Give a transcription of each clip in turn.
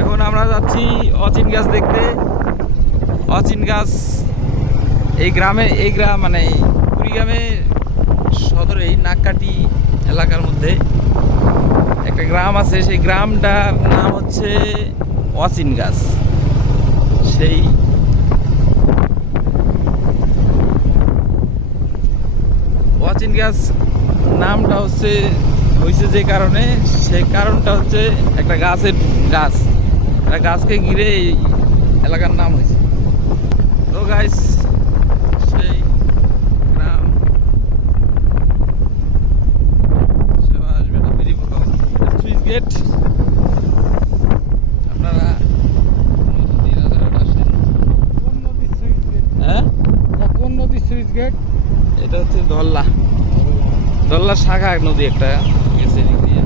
এখন আমরা যাচ্ছি অচিন গাছ দেখতে। অচিন গাছ এই গ্রাম মানে কুড়িগ্রামে সদরে নাককাটি এলাকার মধ্যে একটা গ্রাম আছে। সেই গ্রামটার নাম হচ্ছে অচিন গাছ। সেই অচিন গাছ নামটা হয়েছে যে কারণে, সেই কারণটা হচ্ছে একটা গাছকে ঘিরে এই এলাকার নাম হয়েছে। তো গাইস, সেই গ্রাম সেবা আসবে না সুইচ গেট। আপনারা হ্যাঁ, কোন নদীর সুইচ গেট? এটা হচ্ছে ধল্লা শাখা নদী একটা গেছে এদিক দিয়ে।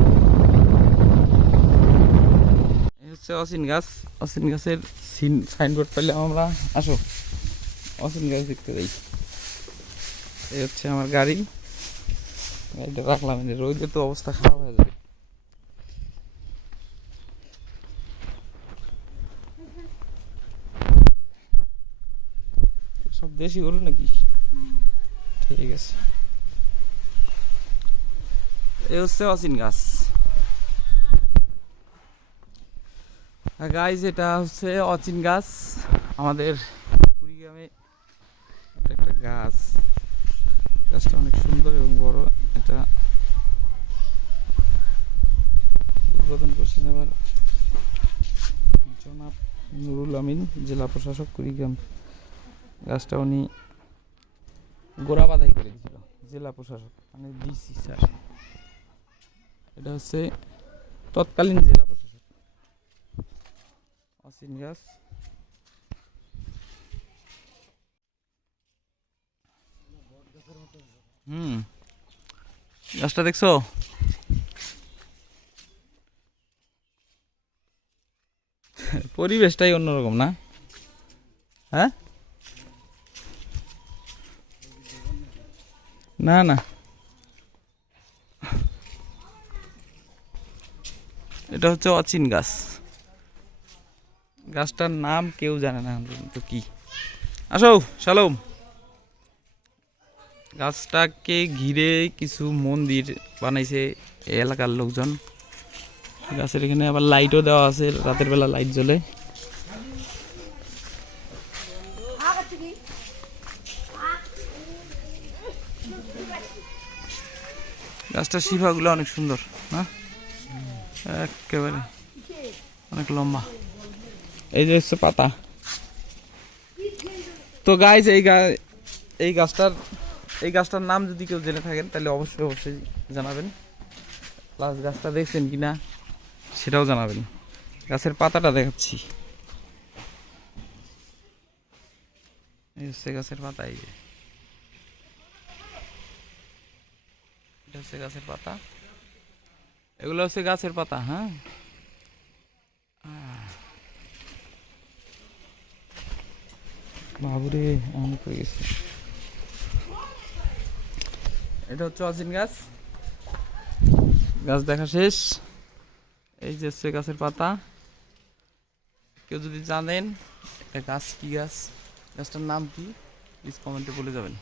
এই হচ্ছে অচিন গাছ। অচিন গাছের সাইনবোর্ড পাইলে আমরা আসো অচিন গাছ দেখতে যাই। এই হচ্ছে আমার গাড়িটা রাখলাম। রোদে তো অবস্থা খারাপ হয়ে যাবে। সব দেশি গরু নাকি? ঠিক আছে। এই হচ্ছে অচিন গাছ। গাইজ, এটা হচ্ছে অচিন গাছ। আমাদের কুড়িগ্রামে একটা গাছ। গাছটা অনেক সুন্দর এবং বড়। এটা উদ্বোধন করছেন এবার জনাব নুরুল আমিন, জেলা প্রশাসক কুড়িগ্রাম। গাছটা উনি গোড়া বাঁধাই করে দিয়েছিল জেলা প্রশাসক, মানে ডিসি স্যার। এটা হচ্ছে তৎকালীন জেলা প্রশাসক। অচিন গাছ। গাছটা দেখছো? পরিবেশটাই অন্যরকম না? হ্যাঁ, না না, এটা হচ্ছে অচিন গাছ। গাছটার নাম কেউ জানে না তো কি। আসো শালোম। গাছটাকে ঘিরে কিছু মন্দির বানাইছে এই এলাকার লোকজন। গাছের এখানে আবার লাইটও দেওয়া আছে, রাতের বেলা লাইট জ্বলে। গাছটার শিফাগুলো অনেক সুন্দর না? একেবারে অনেক লম্বা। এই যে হচ্ছে পাতা। তো গাইস, এই গাছটার নাম যদি কেউ জেনে থাকেন তাহলে অবশ্যই জানাবেন। প্লাস গাছটা দেখছেন কিনা সেটাও জানাবেন। গাছের পাতাটা দেখাচ্ছি। এই হচ্ছে গাছের পাতা। এই যে এটা হচ্ছে গাছের পাতা। এগুলো হচ্ছে গাছের পাতা। হ্যাঁ, বাবুরে অনেক হয়ে গেছে। এটা হচ্ছে অচিন গাছ। গাছ দেখা শেষ। এই যে হচ্ছে গাছের পাতা। কেউ যদি জানেন এটা গাছ কি গাছ, গাছটার নাম কি, প্লিজ কমেন্টে বলে যাবেন।